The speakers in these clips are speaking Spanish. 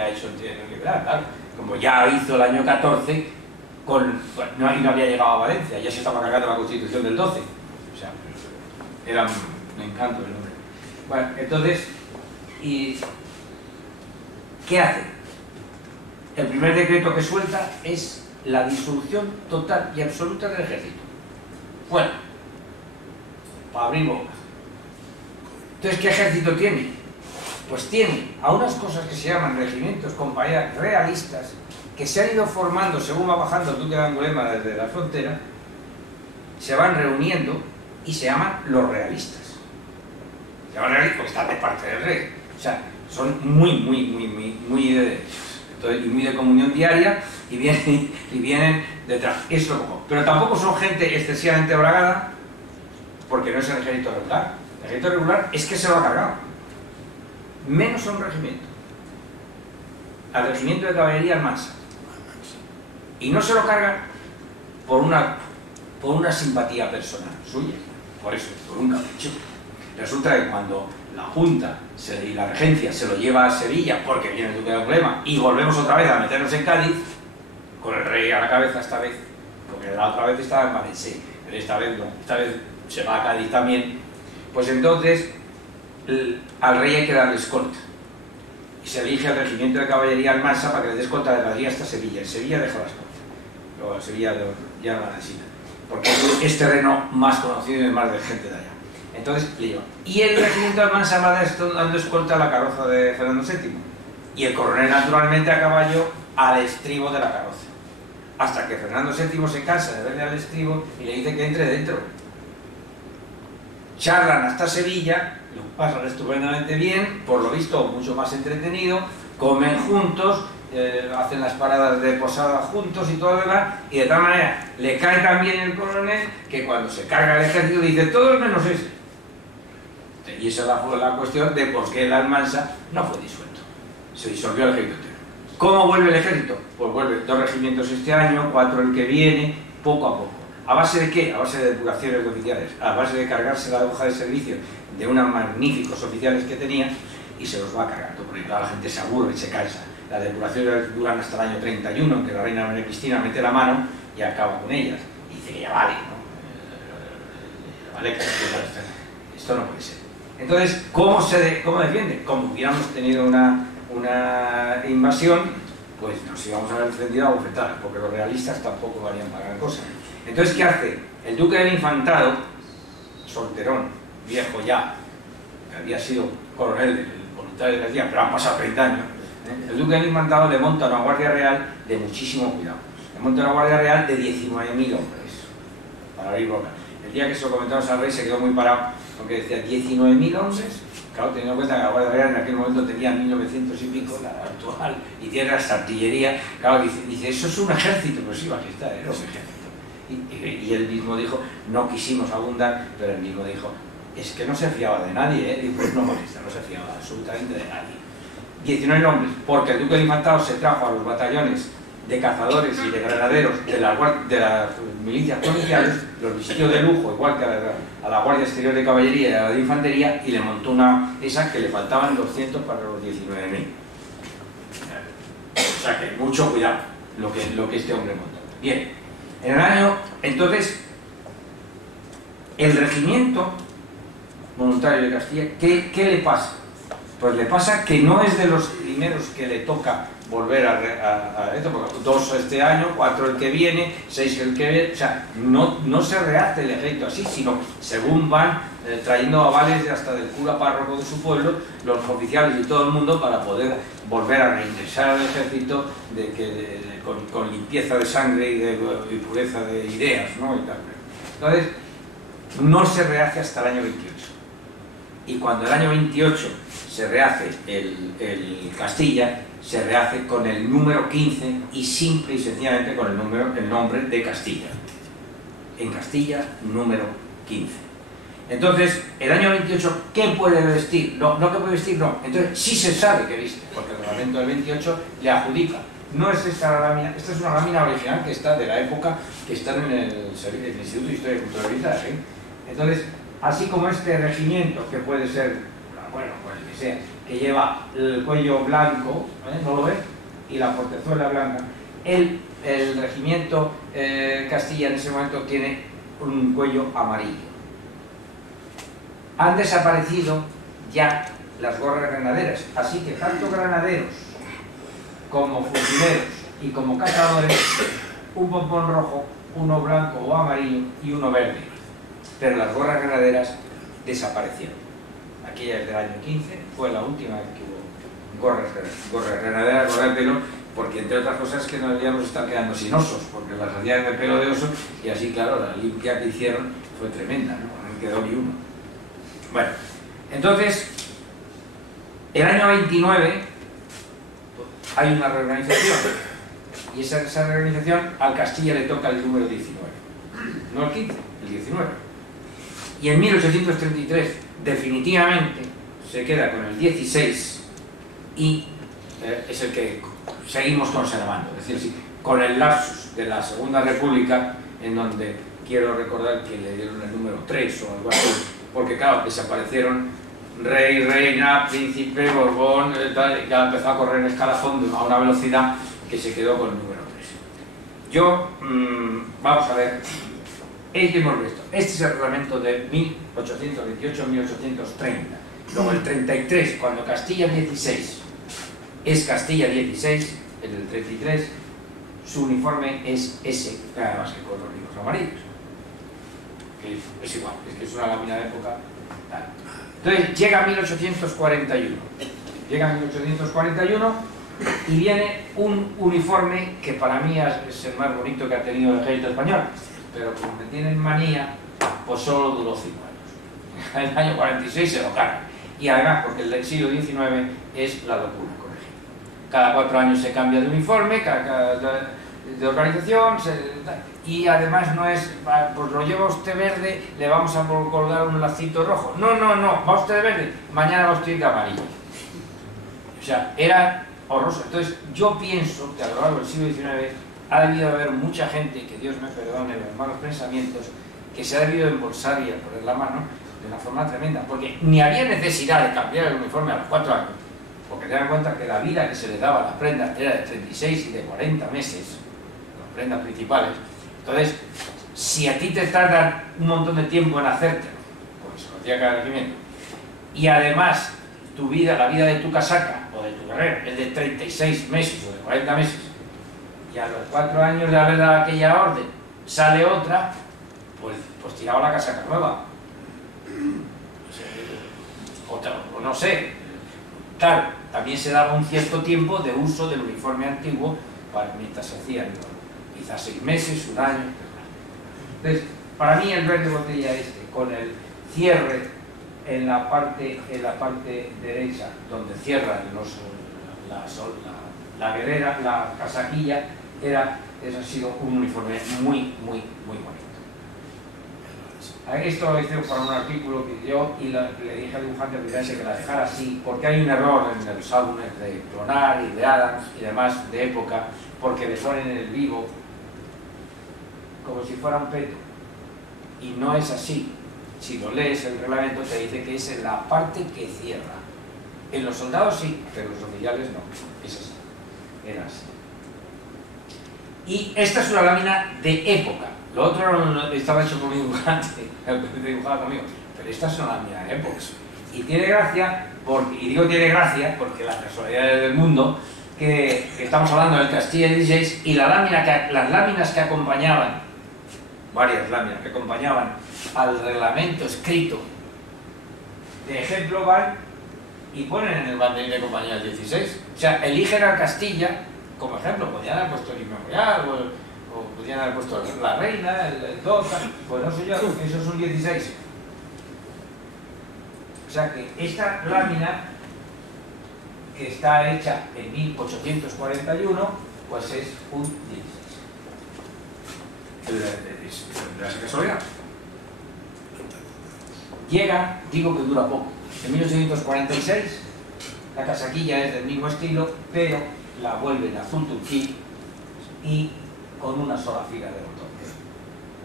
ha hecho el trienio liberal, claro. Como ya hizo el año 14, no había llegado a Valencia, ya se estaba cargando la Constitución del 12. O sea, era un encanto el hombre. Bueno, entonces, ¿qué hace? El primer decreto que suelta es la disolución total y absoluta del ejército. Bueno, para abrir boca. Entonces, ¿qué ejército tiene? Pues tiene a unas cosas que se llaman regimientos, compañías realistas, que se han ido formando según va bajando el duque de Angulema desde la frontera, se van reuniendo y se llaman los realistas. Se llaman realistas porque están de parte del rey. O sea, son muy de comunión diaria y vienen detrás. Eso lo cojo. Pero tampoco son gente excesivamente bragada, porque no es el ejército regular. El ejército regular es que se lo ha cargado. Menos a un regimiento. Al regimiento de caballería Almansa. Y no se lo cargan por una simpatía personal suya. Por eso, por un capricho. Resulta que cuando la Junta y la Regencia se lo lleva a Sevilla porque viene el duque de Angulema y volvemos otra vez a meternos en Cádiz, con el rey a la cabeza esta vez, porque la otra vez estaba en Valencia, pero esta vez no, esta vez se va a Cádiz también, pues entonces al rey hay que darle escolta. Y se elige al regimiento de caballería Almansa para que le dé escolta de Madrid hasta Sevilla. En Sevilla deja la escolta. Luego en Sevilla ya no la necesita. Porque es terreno más conocido y más de gente de allá. Entonces le llevan. Y el regimiento de Almansa va dando escolta a la carroza de Fernando VII. Y el coronel naturalmente a caballo al estribo de la carroza. Hasta que Fernando VII se cansa de verle al estribo y le dice que entre dentro. Charlan hasta Sevilla, lo pasan estupendamente bien, por lo visto mucho más entretenido, comen juntos, hacen las paradas de posada juntos y todo lo demás, y de tal manera le cae también el coronel que cuando se carga el ejército dice todos menos ese. Y esa fue la cuestión de por qué el Almansa no fue disuelto. Se disolvió el ejército entero. ¿Cómo vuelve el ejército? Pues vuelve 2 regimientos este año, 4 el que viene, poco a poco. ¿A base de qué? A base de depuraciones de oficiales, a base de cargarse la hoja de servicio de unos magníficos oficiales que tenía y se los va cargando, porque toda la gente se aburre y se cansa. Las depuraciones duran hasta el año 31, en que la reina María Cristina mete la mano y acaba con ellas. Y dice que ya vale, ¿no? Vale, que esto no puede ser. Entonces, ¿cómo defiende? Como hubiéramos tenido una invasión, pues nos íbamos a haber defendido a bofetadas, porque los realistas tampoco valían para gran cosa. Entonces, ¿qué hace? El duque del Infantado, solterón, viejo ya, que había sido coronel del voluntario de García, pero han pasado 30 años, el duque del Infantado le monta una guardia real de muchísimo cuidado. Le monta una guardia real de 19.000 hombres, para abrir boca. El día que se lo comentamos al rey se quedó muy parado, porque decía 19.000 hombres, claro, teniendo en cuenta que la Guardia Real en aquel momento tenía 1900 y pico, la actual, y tiene hasta artillería, claro, dice, eso es un ejército, pues sí, majestad, era un ejército. Y él mismo dijo, no quisimos abundar, pero él mismo dijo, es que no se fiaba de nadie, ¿eh? Y pues no molesta, no se fiaba absolutamente de nadie. 19 hombres, porque el duque de Infantado se trajo a los batallones de cazadores y de granaderos de las milicias provinciales, los vistió de lujo, igual que a la Guardia Exterior de Caballería y a la de Infantería, y le montó esa que le faltaban 200 para los 19.000. O sea que mucho cuidado lo que este hombre montó. Bien, en el año, entonces, el regimiento voluntario de Castilla, ¿qué le pasa? Pues le pasa que no es de los primeros que le toca volver a esto, porque 2 este año, 4 el que viene, 6 el que viene, o sea, no se rehace el ejército así, sino según van trayendo avales hasta del cura párroco de su pueblo, los oficiales y todo el mundo, para poder volver a reingresar al ejército con limpieza de sangre y pureza de ideas, ¿no? Y tal. Entonces, no se rehace hasta el año 28. Y cuando el año 28 se rehace el Castilla, se rehace con el número 15 y simple y sencillamente con el nombre de Castilla. En Castilla, número 15. Entonces, el año 28, ¿qué puede vestir? No que puede vestir, no. Entonces, sí se sabe que viste, porque el reglamento del 28 le adjudica. No es esta la lámina, esta es una lámina original que está de la época que está en el Instituto de Historia y Cultura Militar, ¿sí? Entonces, así como este regimiento, que puede ser bueno, pues el que sea, que lleva el cuello blanco, ¿no lo ves? Y la portezuela blanca. El regimiento Castilla en ese momento tiene un cuello amarillo. Han desaparecido ya las gorras granaderas, así que tanto granaderos como fusileros y como cazadores, un pompón rojo, uno blanco o amarillo y uno verde. Pero las gorras granaderas desaparecieron. Aquella es del año 15, fue la última vez que hubo gorras granaderas, gorras de pelo, porque entre otras cosas que nos habíamos estado quedando sin osos, porque las hacían de pelo de oso y así, claro, la limpia que hicieron fue tremenda, no quedó ni uno. Bueno, entonces, el año 29 hay una reorganización, y esa reorganización al Castilla le toca el número 19, no el 15, el 19. Y en 1833 definitivamente se queda con el 16 y es el que seguimos conservando, es decir, con el lapsus de la Segunda República, en donde quiero recordar que le dieron el número 3 o algo así, porque claro, desaparecieron rey, reina, príncipe, Borbón, tal, y ya empezó a correr en escalafón a una velocidad que se quedó con el número 3. Yo, vamos a ver, hemos visto, este es el reglamento de 1828-1830, luego el 33, cuando Castilla 16 es Castilla 16, el del 33, su uniforme es ese, además que con los libros amarillos, que es igual, es que es una lámina de época. Entonces llega 1841, y viene un uniforme que para mí es el más bonito que ha tenido el ejército español, pero como me tienen manía, pues solo duró 5 años. En el año 46 se lo cargan, y además porque el del siglo XIX es la locura corregida. Cada 4 años se cambia de uniforme, de organización, y además no es, pues lo lleva usted verde, le vamos a colgar un lacito rojo. No, va usted de verde, mañana va usted de amarillo. O sea, era horroroso. Entonces, yo pienso que a lo largo del siglo XIX ha debido haber mucha gente, que Dios me perdone los malos pensamientos, que se ha debido embolsar y a poner la mano de una forma tremenda, porque ni había necesidad de cambiar el uniforme a los 4 años, porque tengan en cuenta que la vida que se le daba a las prendas era de 36 y de 40 meses, las prendas principales. Entonces, si a ti te tardan un montón de tiempo en hacértelo, porque se lo hacía cada regimiento, y además tu vida, la vida de tu casaca o de tu guerrero es de 36 meses o de 40 meses, y a los 4 años de haber dado aquella orden sale otra, pues tiraba la casaca nueva. O no sé. Claro, también se daba un cierto tiempo de uso del uniforme antiguo para mientras se hacían quizás 6 meses, 1 año. Entonces, para mí el verde botella con el cierre en la parte derecha, donde cierran la guerrera, la casaquilla, ese ha sido un uniforme muy bonito. Esto lo hice para un artículo que yo y le dije al dibujante que la dejara así, porque hay un error en los álbumes de Clonar y de Adams y demás de época, porque le ponen en el vivo como si fuera un peto, y no es así. Si lo lees el reglamento te dice que es en la parte que cierra. En los soldados sí, pero en los oficiales no. Es así. Era así. Y esta es una lámina de época. Lo otro estaba hecho por mi dibujante, dibujado conmigo, pero esta es una lámina de época. Y tiene gracia, y digo tiene gracia porque las casualidades del mundo, que estamos hablando del Castilla 16 y las láminas que acompañaban, varias láminas que acompañaban al reglamento escrito de ejemplo van y ponen en el banderín de compañía del 16. O sea, eligen a Castilla como ejemplo, podían haber puesto el inmemorial o podían haber puesto la reina, el Dota, pues no sé yo, eso es un 16. O sea que esta lámina, que está hecha en 1841, pues es un 16. De la casualidad. Llega, digo que dura poco. En 1846, la casaquilla es del mismo estilo, pero la vuelven azul turquí y con una sola fila de botones.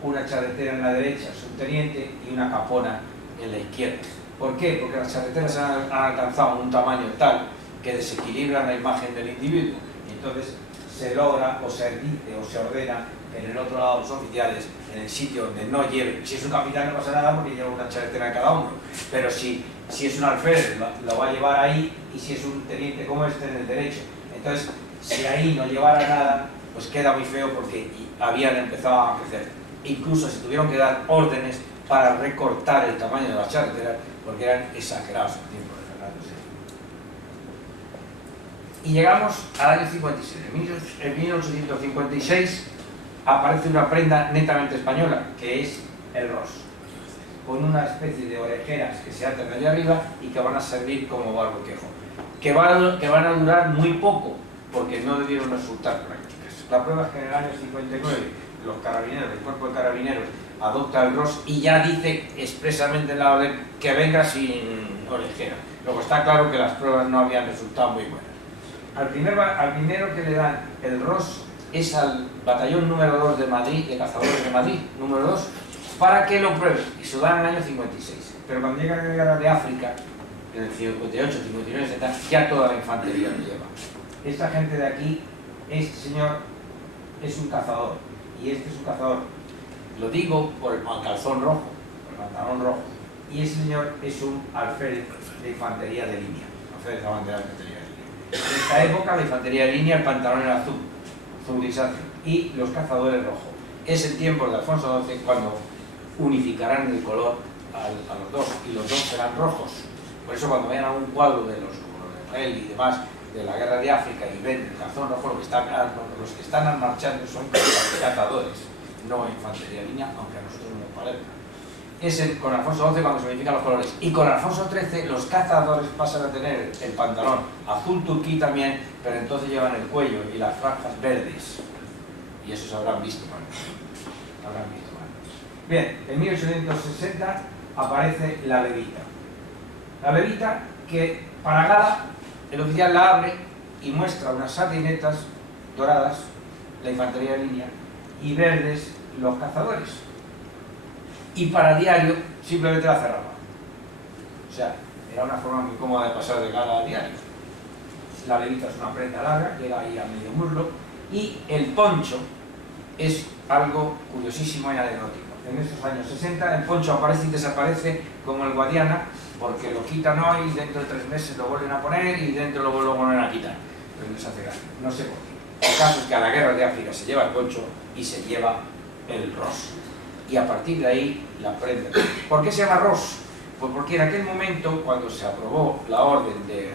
Una charretera en la derecha, subteniente, y una capona en la izquierda. ¿Por qué? Porque las charreteras han alcanzado un tamaño tal que desequilibran la imagen del individuo. Y entonces se logra o se dice o se ordena en el otro lado los oficiales, en el sitio donde no lleven. Si es un capitán no pasa nada porque lleva una charretera en cada hombro, pero si es un alférez lo va a llevar ahí, y si es un teniente como este en el derecho. Entonces, si ahí no llevara nada, pues queda muy feo porque habían empezado a crecer. Incluso se tuvieron que dar órdenes para recortar el tamaño de las charreteras porque eran exagerados en tiempo de Fernando VII. Y llegamos al año 56. En 1856 aparece una prenda netamente española, que es el ros, con una especie de orejeras que se atan allá arriba y que van a servir como barboquejo, que van a durar muy poco, porque no debieron resultar prácticas. La prueba es que en el año 59 los carabineros, el cuerpo de carabineros, adopta el ros y ya dice expresamente en la orden que venga sin orejera. Luego está claro que las pruebas no habían resultado muy buenas. Al primero que le dan el ros es al batallón número 2 de Madrid, de cazadores de Madrid, número 2, para que lo pruebe, y se lo dan en el año 56. Pero cuando llega la guerra de África, en el 58, 59, 70, ya toda la infantería lo lleva. Esta gente de aquí, este señor es un cazador, y este es un cazador. Lo digo por el calzón rojo, por el pantalón rojo, y ese señor es un alférez de infantería de línea, alférez de la bandera de infantería de línea. En esta época la infantería de línea, el pantalón era azul grisáceo, y los cazadores rojos. Es el tiempo de Alfonso XII cuando unificarán el color a los dos, y los dos serán rojos. Por eso cuando vean a un cuadro de los Coronel y demás de la guerra de África y ven el calzón rojo, los que están marchando son cazadores, no infantería de línea, aunque a nosotros no nos parezca. Es con Alfonso XII cuando se unifican los colores, y con Alfonso XIII los cazadores pasan a tener el pantalón azul turquí también, pero entonces llevan el cuello y las franjas verdes, y eso se habrán visto mal. Bien, en 1860 aparece la levita. La levita que para Gala el oficial la abre y muestra unas sardinetas doradas, la infantería de línea, y verdes los cazadores. Y para diario simplemente la cerraba. O sea, era una forma muy cómoda de pasar de Gala a diario. La levita es una prenda larga, llega ahí a medio muslo, y el poncho es algo curiosísimo y anecdótico. En estos años 60 el poncho aparece y desaparece como el Guadiana, porque lo quitan hoy, dentro de 3 meses lo vuelven a poner y dentro lo vuelven a quitar. Pero no se hace gracia, no sé por qué. El caso es que a la guerra de África se lleva el poncho y se lleva el ros. Y a partir de ahí la prenda. ¿Por qué se llama ros? Pues porque en aquel momento, cuando se aprobó la orden de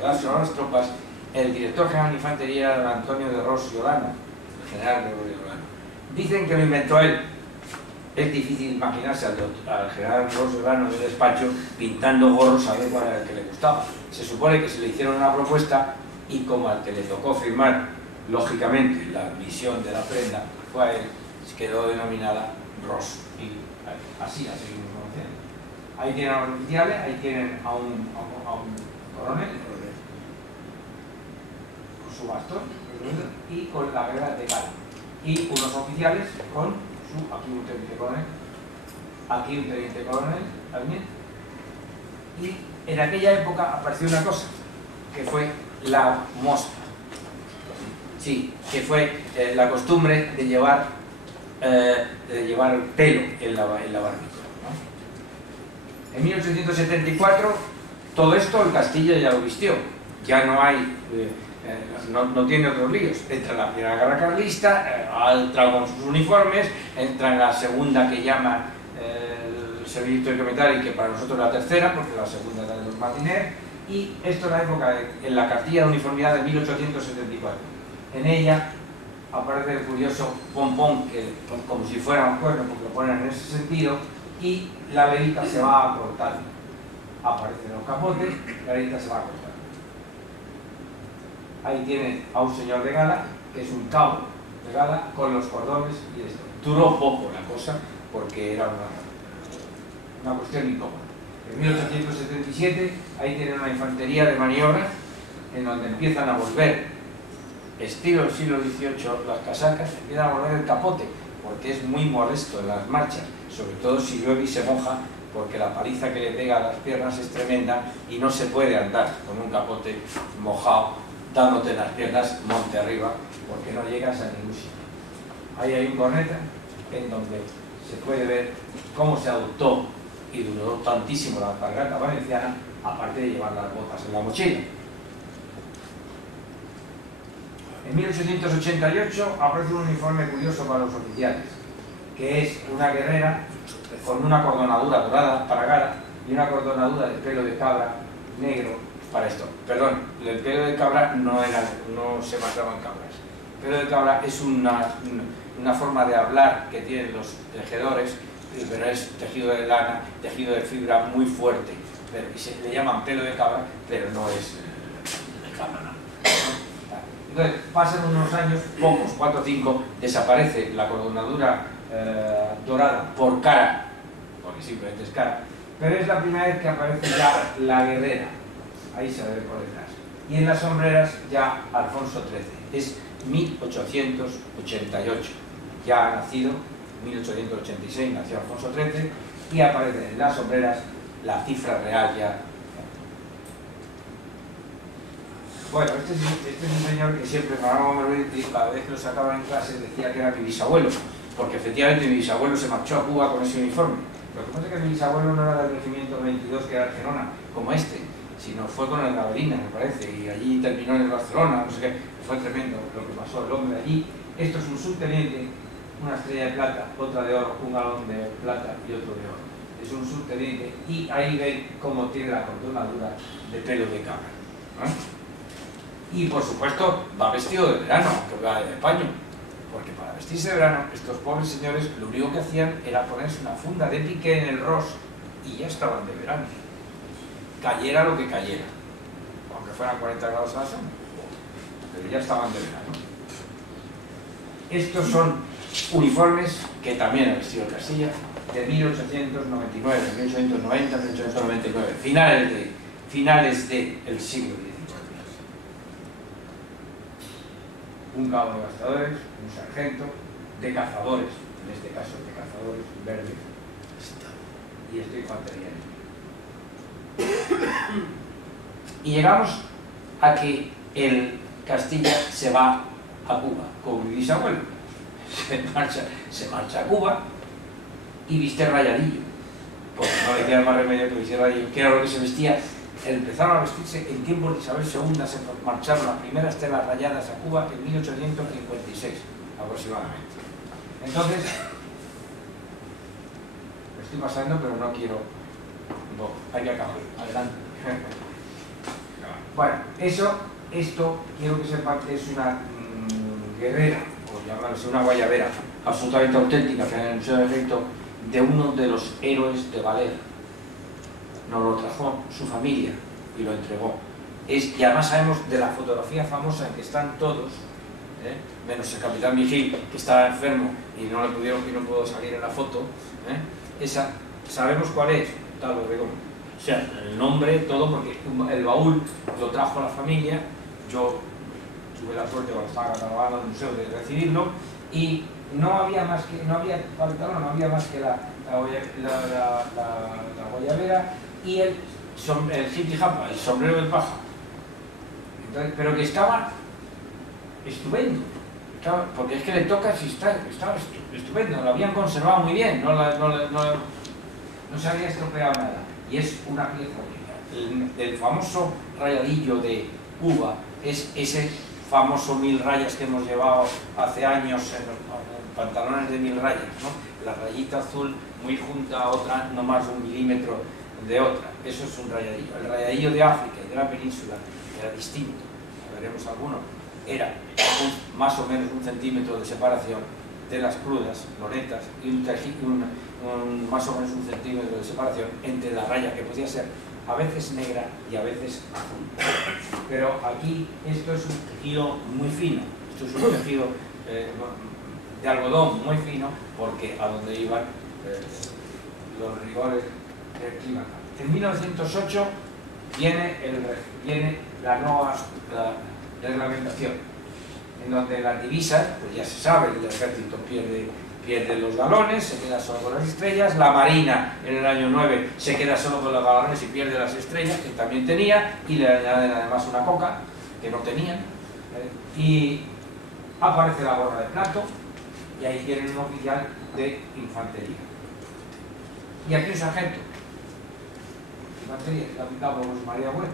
dárselo a las tropas, el director general de infantería era Antonio de Ros y Olano, el general de Ros y Olano. Dicen que lo inventó él. Es difícil imaginarse al general Ros y Olano de despacho pintando gorros a ver cuál era el que le gustaba. Se supone que se le hicieron una propuesta y como al que le tocó firmar, lógicamente, la admisión de la prenda fue a él, quedó denominada Ros. Y así la seguimos conociendo. Ahí tienen a los oficiales, ahí tienen a un coronel con su bastón y con la guerra de Gala, y unos oficiales con su, aquí un teniente coronel, aquí un teniente coronel también. Y en aquella época apareció una cosa que fue la mosca, sí, que fue la costumbre de llevar pelo en la barbilla, ¿no? En 1874 todo esto el Castillo ya lo vistió, ya no hay, no tiene otros líos. Entra en la primera guerra carlista, entra con sus uniformes, entra en la segunda que llama el servicio histórico militar, y que para nosotros es la tercera, porque la segunda era de los Martínez, y esto es la época en la cartilla de uniformidad de 1874. En ella aparece el curioso pompón, que como si fuera un cuerno, porque lo ponen en ese sentido, y la levita se va acortando. Aparecen los capotes, la levita se va acortando. Ahí tienen a un señor de Gala, que es un cabo de Gala, con los cordones y esto. Duró poco la cosa, porque era una cuestión incómoda. En 1877, ahí tienen una infantería de maniobras, en donde empiezan a volver, estilo del siglo XVIII, las casacas, empiezan a volver el capote, porque es muy molesto en las marchas, sobre todo si llueve y se moja, porque la paliza que le pega a las piernas es tremenda y no se puede andar con un capote mojado dándote las piernas monte arriba, porque no llegas a ningún sitio. Ahí hay un corneta en donde se puede ver cómo se adoptó y duró tantísimo la alpargata valenciana, aparte de llevar las botas en la mochila. En 1888 aparece un uniforme curioso para los oficiales, que es una guerrera con una cordonadura dorada para cara y una cordonadura de pelo de cabra negro para esto. Perdón, el pelo de cabra no se mataban cabras. El pelo de cabra es una forma de hablar que tienen los tejedores, pero es tejido de lana, tejido de fibra muy fuerte. Y se le llaman pelo de cabra, pero no es de cabra, no. Entonces, pasan unos años, pocos, 4 o 5, desaparece la cordonadura dorada por cara, porque simplemente es cara, pero es la primera vez que aparece ya la guerrera, ahí se ve por detrás. Y en las sombreras ya Alfonso XIII, es 1888, ya ha nacido, 1886 nació Alfonso XIII, y aparece en las sombreras la cifra real ya. Bueno, este es un señor que siempre, cada vez que lo sacaba en clase, decía que era mi bisabuelo, porque efectivamente mi bisabuelo se marchó a Cuba con ese uniforme. Lo que pasa es que mi bisabuelo no era del regimiento 22, que era Gerona, como este, sino fue con el Gabriela, me parece, y allí terminó en el Barcelona, no sé qué. Fue tremendo lo que pasó, el hombre allí. Esto es un subteniente, una estrella de plata, otra de oro, un galón de plata y otro de oro. Es un subteniente, y ahí ven cómo tiene la cordonadura de pelo de cabra, ¿no? Y por supuesto va vestido de verano, que va de paño, porque para vestirse de verano estos pobres señores lo único que hacían era ponerse una funda de piqué en el ros y ya estaban de verano, cayera lo que cayera, aunque fueran 40 grados a la sombra, pero ya estaban de verano. Estos son uniformes que también ha vestido Castilla de 1899, 1890, 1899, finales del siglo XIX. Un cabo de gastadores, un sargento, de cazadores, en este caso de cazadores, verde, y esto infantería. Y llegamos a que el Castilla se va a Cuba con mi bisabuelo. Se marcha a Cuba y viste rayadillo, porque no le queda más remedio que vestir rayadillo, que era lo que se vestía. Empezaron a vestirse en tiempos de Isabel II, se marcharon las primeras telas rayadas a Cuba en 1856 aproximadamente. Entonces, me estoy pasando, pero no quiero, no, hay que acabar, adelante. Bueno, esto quiero que sepan que es una guerrera, o llamarse una guayabera absolutamente auténtica, que en el Museo del Ejército, de uno de los héroes de Valera. Nos lo trajo su familia y lo entregó. Y además sabemos de la fotografía famosa en que están todos, menos el capitán Vigil, que estaba enfermo y no le pudieron, y no pudo salir en la foto. Esa, sabemos cuál es, tal Obregón. O sea, el nombre, todo, porque el baúl lo trajo la familia. Yo tuve la suerte cuando estaba catalogando en el museo de recibirlo, y no había más que, no había pantalón, no había más que la guayabera y el hippie japa, el sombrero de paja. Entonces, pero que estaba estupendo, porque es que le toca si estaba estupendo, lo habían conservado muy bien, no se había estropeado nada, y es una pieza. El famoso rayadillo de Cuba es ese famoso 1000 rayas que hemos llevado hace años en los pantalones de 1000 rayas, ¿no? La rayita azul muy junta a otra, no más de 1 milímetro de otra. Eso es un rayadillo. El rayadillo de África y de la península era distinto, veremos alguno, era más o menos 1 centímetro de separación de las crudas, loretas, y más o menos 1 centímetro de separación entre la raya, que podía ser a veces negra y a veces azul. Pero aquí esto es un tejido muy fino, esto es un tejido de algodón muy fino, porque a donde iban los rigores del clima. En 1908 viene la nueva reglamentación, en donde las divisas, pues ya se sabe, el ejército pierde los galones, se queda solo con las estrellas. La Marina en el año 9 se queda solo con los galones y pierde las estrellas, que también tenía, y le añaden además una coca, que no tenían. Y aparece la gorra de plato, y ahí tienen un oficial de infantería. Y aquí un sargento de infantería, que lo ha pintado por José María Bueno.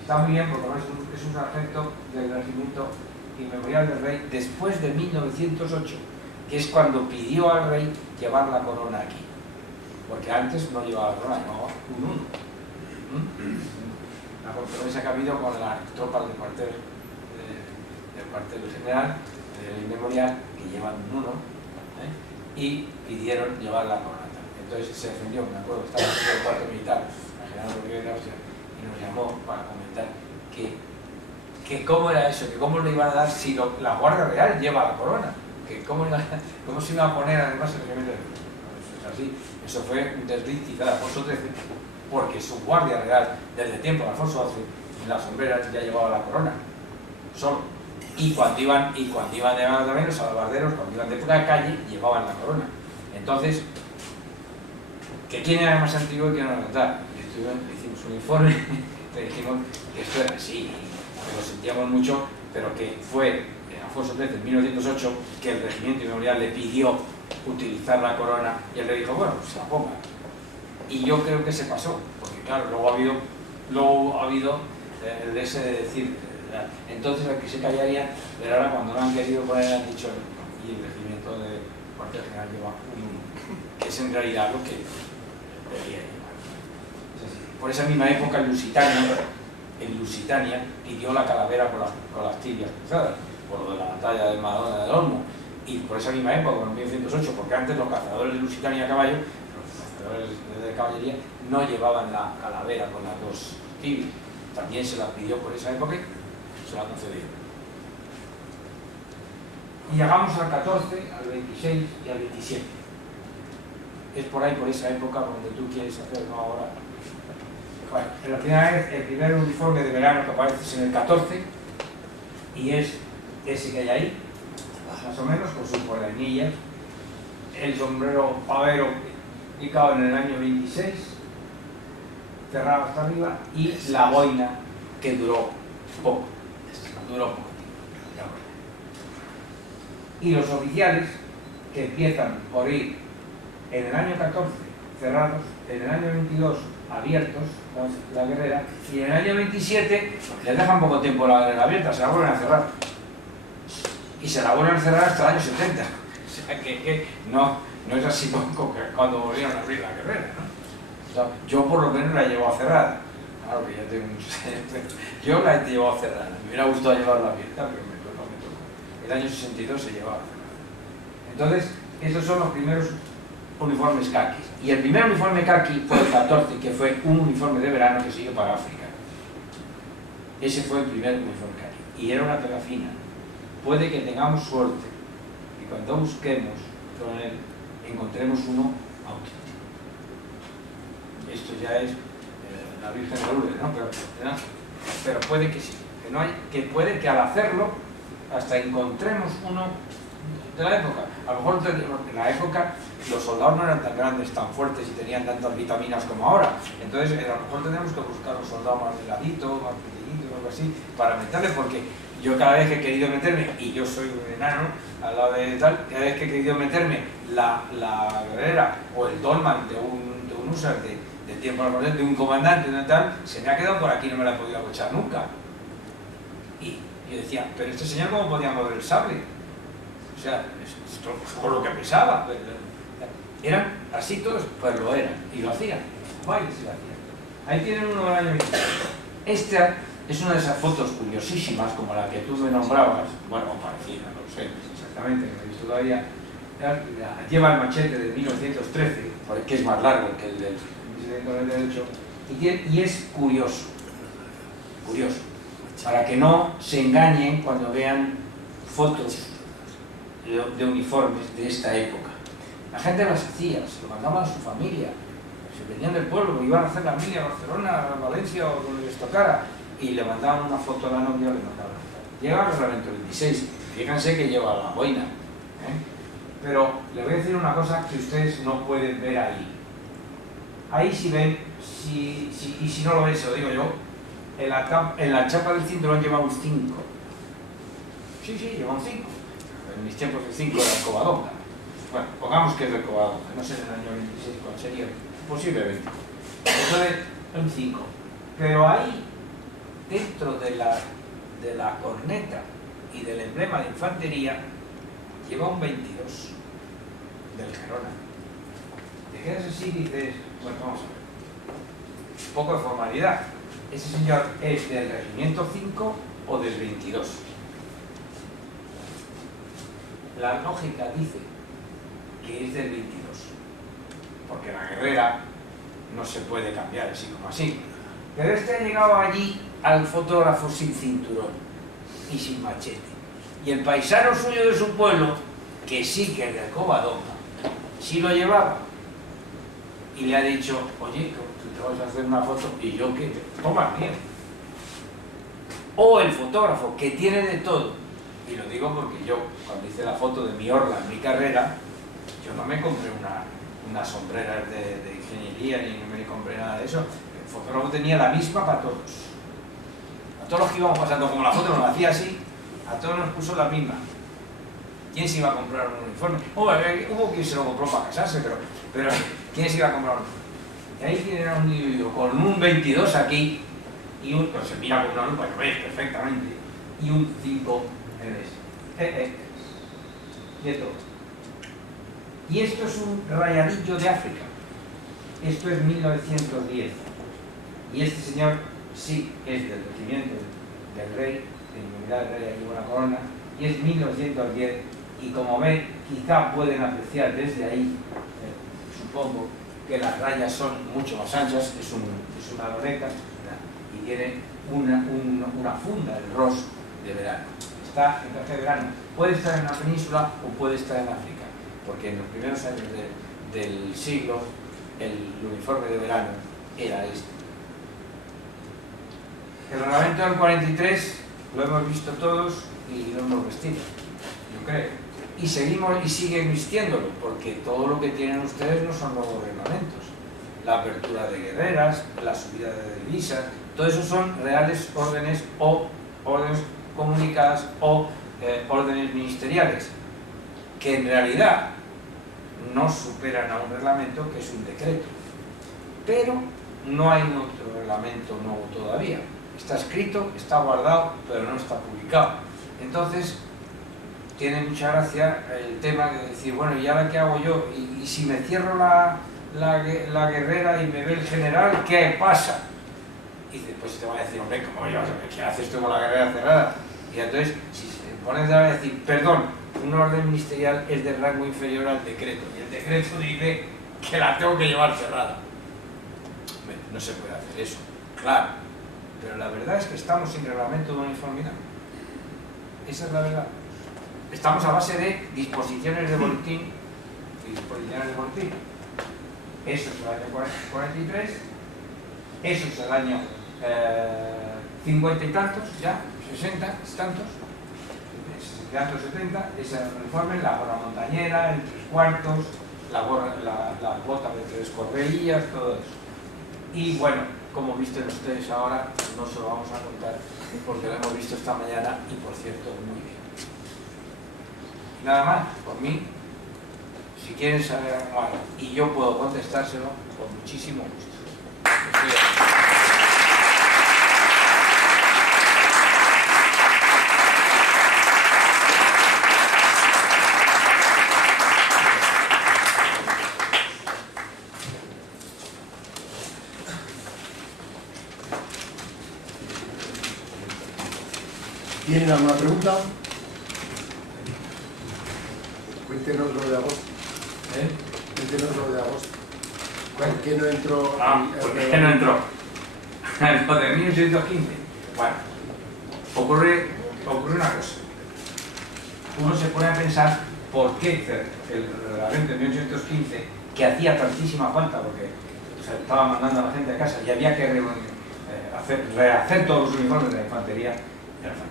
Está muy bien porque es un sargento del regimiento Inmemorial del Rey después de 1908, que es cuando pidió al rey llevar la corona aquí, porque antes no llevaba la corona, llevaba un uno. La controversia que ha habido con las tropas del cuartel general del Inmemorial, que llevan un uno, y pidieron llevar la corona. Entonces se defendió, me acuerdo, estaba haciendo el cuarto militar, la general Rodríguez de Austria, y nos llamó para comentar que cómo era eso, que cómo le iban a dar si la Guardia Real lleva la corona, que cómo se iba a poner además el regimiento de... Eso es así, eso fue un desliz quizá de Alfonso XIII, porque su Guardia Real, desde el tiempo de Alfonso XII, en las sombreras ya llevaba la corona, solo. Y cuando iban también los alabarderos, cuando iban de época de calle, llevaban la corona. Entonces, que quién era más antiguo y quién era más tal. Hicimos un informe, le dijimos que esto era así, que lo sentíamos mucho, pero que fue Alfonso XIII en 1908 que el regimiento Inmemorial le pidió utilizar la corona y él le dijo, bueno, pues se la ponga. Y yo creo que se pasó, porque claro, luego ha habido el de ese de decir, entonces el que se callaría era ahora cuando lo han querido poner, han dicho, y el regimiento de cuartel general lleva un, que es en realidad lo que debería llevar. Por esa misma época en Lusitania pidió la calavera con las tibias cruzadas, por lo de la batalla de Madonna del Olmo, y por esa misma época, en 1908, porque antes los cazadores de Lusitania a caballo, los cazadores de caballería, no llevaban la calavera con las dos tibias. También se la pidió por esa época y se la concedió. Y llegamos al 14, al 26 y al 27. Es por ahí, por esa época, donde tú quieres hacer, no ahora. Bueno, en la primera vez, el primer uniforme de verano que aparece es en el 14 y es ese que hay ahí, más o menos, con sus polanillas, el sombrero pavero picado en el año 26, cerrado hasta arriba, y la boina que duró poco. Y los oficiales que empiezan por ir en el año 14 cerrados, en el año 22 abiertos, la guerrera, y en el año 27 les dejan poco tiempo la guerrera abierta, se la vuelven a cerrar. Y se la vuelven a cerrar hasta el año 70. O sea que no es así como cuando volvieron a abrir la guerrera, ¿no? O sea, yo por lo menos la llevo a cerrada. Claro que ya tengo muchos años, yo la he llevado cerrada. Me hubiera gustado llevarla abierta, pero no me tocó. El año 62 se llevaba cerrada. Entonces, esos son los primeros uniformes caquis. Y el primer uniforme caqui fue el 14, que fue un uniforme de verano que se dio para África. Ese fue el primer uniforme caqui. Y era una tela fina. Puede que tengamos suerte y cuando busquemos con él encontremos uno auténtico. Esto ya es la Virgen de Lourdes, ¿no? Pero puede que sí, que puede que al hacerlo hasta encontremos uno de la época. A lo mejor en la época los soldados no eran tan grandes, tan fuertes y tenían tantas vitaminas como ahora. Entonces a lo mejor tenemos que buscar un soldado más delgadito, más pequeñito, algo así, para meterle, porque yo cada vez que he querido meterme, y yo soy un enano al lado de tal, cada vez que he querido meterme la guerrera o el dolman de un user de tiempo de un comandante de tal, se me ha quedado por aquí, no me la he podido acochar nunca. Y yo decía, pero este señor ¿cómo podía mover el sable? O sea, esto por lo que pesaba. Eran así todos, pues lo eran, y lo hacían. Vaya, sí lo hacían. Ahí tienen uno del año 26. Esta es una de esas fotos curiosísimas, como la que tú me nombrabas, bueno, parecida, no lo sé exactamente, no he visto todavía. Lleva el machete de 1913, que es más largo que el del 1798, y es curioso, para que no se engañen cuando vean fotos de uniformes de esta época. La gente las hacía, se lo mandaban a su familia, se venían del pueblo, iban a hacer la milla a Barcelona, a Valencia o donde les tocara, y le mandaban una foto a la novia, le mandaban. Llega el reglamento 26, fíjense que lleva la boina, Pero les voy a decir una cosa que ustedes no pueden ver ahí. Ahí si ven, y si no lo ven, se lo digo yo, en la chapa del cinturón lleva un 5. Sí, lleva un 5. En mis tiempos el 5 era el Covadonga. Bueno, pongamos que es del Covadonga, no sé en el año 26 cuál sería, posiblemente. Entonces, un 5. Pero ahí, dentro de la corneta y del emblema de infantería, lleva un 22 del Gerona. Te quedas así y dices, bueno, vamos a ver. Un poco de formalidad. ¿Ese señor es del regimiento 5 o del 22? La lógica dice que es del 22, porque la guerrera no se puede cambiar así como así. Pero este ha llegado allí al fotógrafo sin cinturón y sin machete. Y el paisano suyo de su pueblo, que sí que es del Covadonga, sí lo llevaba. Y le ha dicho, oye, tú te vas a hacer una foto y yo que toma miedo. O el fotógrafo que tiene de todo, y lo digo porque yo cuando hice la foto de mi orla en mi carrera, yo no me compré unas sombreras de ingeniería ni me compré nada de eso. El fotógrafo tenía la misma para todos. A todos los que íbamos pasando, como la foto nos hacía así, a todos nos puso la misma. ¿Quién se iba a comprar un uniforme? Hubo quien se lo compró para casarse, pero ¿quién se iba a comprar uno? Y ahí tienen a un individuo con un 22 aquí, y pues se mira con una lupa y lo ves perfectamente, y un 5 en ese. Quieto. Y esto es un rayadillo de África. Esto es 1910. Y este señor sí es del regimiento del rey, de inmunidad del rey, hay una corona, y es 1910. Y como ven, quizá pueden apreciar desde ahí, supongo, que las rayas son mucho más anchas, es una loneta, y tiene una funda, el ros de verano. Está en traje de verano. Puede estar en la península o puede estar en África, porque en los primeros años del siglo el uniforme de verano era este. El reglamento del 43 lo hemos visto todos y lo hemos vestido, yo creo. Y seguimos y siguen vistiéndolo, porque todo lo que tienen ustedes no son nuevos reglamentos. La apertura de guerreras, la subida de divisas, todo eso son reales órdenes o órdenes comunicadas o órdenes ministeriales, que en realidad no superan a un reglamento que es un decreto. Pero no hay otro reglamento nuevo todavía. Está escrito, está guardado, pero no está publicado. Entonces, tiene mucha gracia el tema de decir, bueno, ¿y ahora qué hago yo? Y si me cierro la guerrera y me ve el general, ¿qué pasa? Y después te va a decir, hombre, ¿qué haces tú con la guerrera cerrada? Y entonces, si se pones a decir, perdón, un orden ministerial es de rango inferior al decreto, y el decreto dice que la tengo que llevar cerrada. Bueno, no se puede hacer eso, claro, pero la verdad es que estamos sin reglamento de uniformidad. Esa es la verdad. Estamos a base de disposiciones de boletín y disposiciones de boletín. Eso es el año 43, eso es el año 50 y tantos, ya, 60 y tantos, 70, es el uniforme, la gorra montañera, el 3/4, la bota de 3 correillas, todo eso. Y bueno, como visten ustedes ahora, no se lo vamos a contar porque lo hemos visto esta mañana y por cierto, muy bien. Nada más, por mí, si quieren saber algo y yo puedo contestárselo, con muchísimo gusto. ¿Tienen alguna pregunta? Cuéntenos lo de agosto. Cuéntenos lo de agosto. ¿Por qué no entró? ¿Por qué no entró? Lo de 1815. Bueno, ocurre una cosa. Uno se pone a pensar por qué el reglamento de 1815, que hacía tantísima falta, porque se estaba mandando a la gente a casa y había que rehacer todos los uniformes de la infantería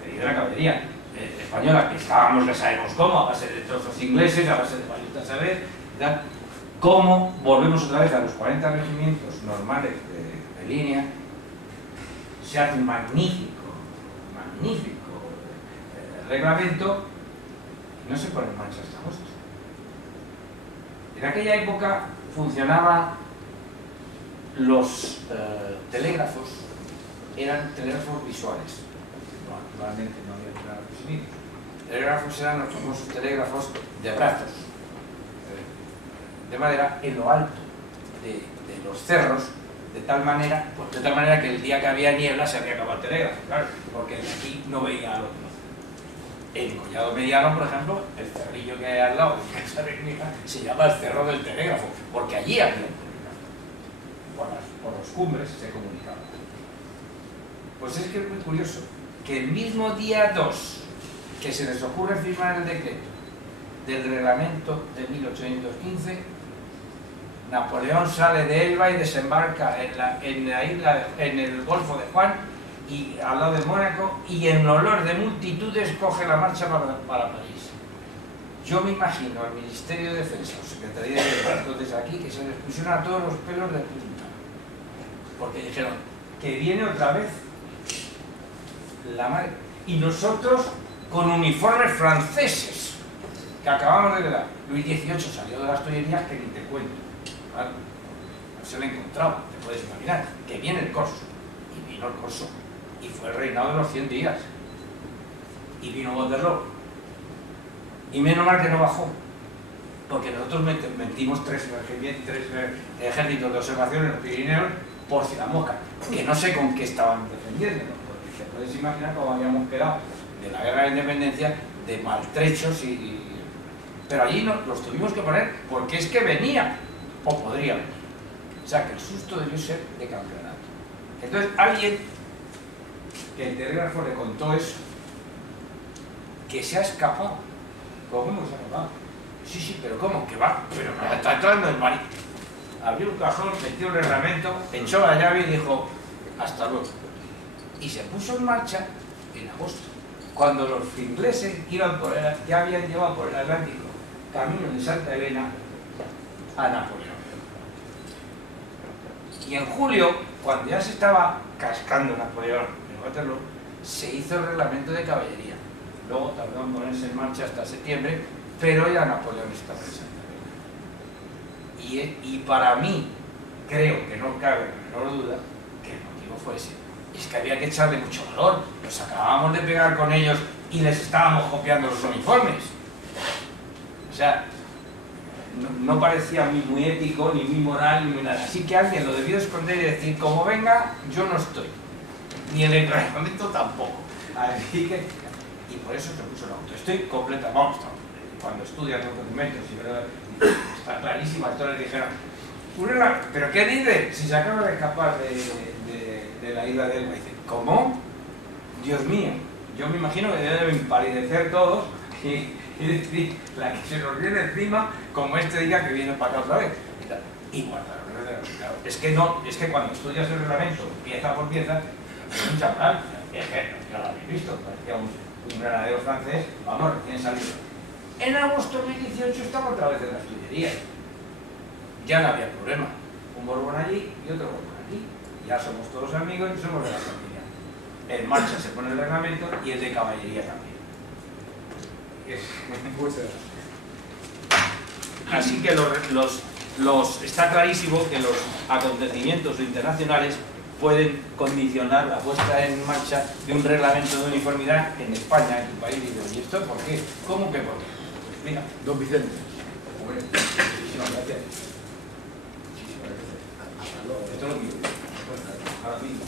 y de la caballería. española, que estábamos, ya sabemos cómo, a base de trozos ingleses, a base de vaya a saber, ¿verdad? Cómo volvemos otra vez a los 40 regimientos normales de línea. Se hace un magnífico reglamento y no se pone en marcha hasta agosto. En aquella época funcionaban los telégrafos, eran telégrafos visuales. No, actualmente no había telégrafos sonidos. Telégrafos eran los famosos telégrafos de brazos, de madera, en lo alto de los cerros, de tal manera que el día que había niebla se había acabado el telégrafo, claro, porque de aquí no veía al otro. En Collado Mediano, por ejemplo, el cerrillo que hay al lado de casa de mi hija se llama el Cerro del Telégrafo, porque allí había un telégrafo. Por los cumbres se comunicaba. Pues es que es muy curioso que el mismo día 2 que se les ocurre firmar el decreto del reglamento de 1815, Napoleón sale de Elba y desembarca en la isla, en el Golfo de Juan, y al lado de Mónaco, y en olor de multitudes coge la marcha para París. Yo me imagino al Ministerio de Defensa, o Secretaría de Defensa, entonces aquí, que se les pusieron a todos los pelos de punta, porque dijeron que viene otra vez la madre, y nosotros con uniformes franceses que acabamos de ver. Luis XVIII salió de las Tullerías, que ni te cuento, ¿vale? No se lo encontraba, te puedes imaginar, que viene el corso, y vino el corso, y fue el reinado de los 100 días, y vino Waterloo, y menos mal que no bajó, porque nosotros metimos tres ejércitos de observación en los Pirineos por si la mosca, que no sé con qué estaban defendiendo, porque te puedes imaginar cómo habíamos quedado de la guerra de la independencia, de maltrechos pero allí los tuvimos que poner porque es que venía, o podría venir. O sea que el susto debió ser de campeonato. Entonces alguien que el telégrafo le contó eso, que se ha escapado. ¿Cómo se ha escapado? Sí, pero ¿cómo? Que va, pero me está entrando el marido. Abrió un cajón, metió un reglamento, echó la llave y dijo hasta luego. Y se puso en marcha en agosto, cuando los ingleses ya habían llevado por el Atlántico, camino de Santa Elena, a Napoleón. Y en julio, cuando ya se estaba cascando Napoleón en Waterloo, se hizo el reglamento de caballería. Luego tardó en ponerse en marcha hasta septiembre, pero ya Napoleón estaba en Santa Elena. Y para mí, creo que no cabe la menor duda, que el motivo fue ese. Es que había que echarle mucho valor. Nos acabábamos de pegar con ellos y les estábamos copiando los uniformes. O sea, no parecía a mí muy ético, ni muy moral, ni muy nada. Así que alguien lo debió esconder y decir, como venga, yo no estoy. Ni en el reglamento tampoco. Así que, y por eso se puso el auto. Estoy completa, vamos, cuando estudian los documentos y está clarísima, todos les dijeron, ¿pero qué dice? Si se acaba de escapar de la isla de Elba. Dice, ¿cómo? Dios mío, yo me imagino que deben empalidecer todos y decir, la que se nos viene encima, como este día que viene para acá otra vez. Y guardaron. Es que cuando estudias el reglamento, pieza por pieza, es un chaval, ya lo habéis visto, parecía un granadero francés, vamos, recién salido. En agosto de 2018 estaba otra vez en las Tullerías. Ya no había problema. Un Borbón allí y otro Borbón allí. Ya somos todos amigos y somos de la familia. En marcha se pone el reglamento y el de caballería también. Así que está clarísimo que los acontecimientos internacionales pueden condicionar la puesta en marcha de un reglamento de uniformidad en España, en tu país. ¿Y esto por qué? ¿Cómo que por qué? Pues mira, don Vicente. Bueno, muchísimas gracias. Esto lo digo. Ahora mismo.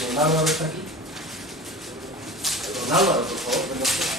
¿Don Álvaro está aquí? Don Álvaro, por favor, ven usted.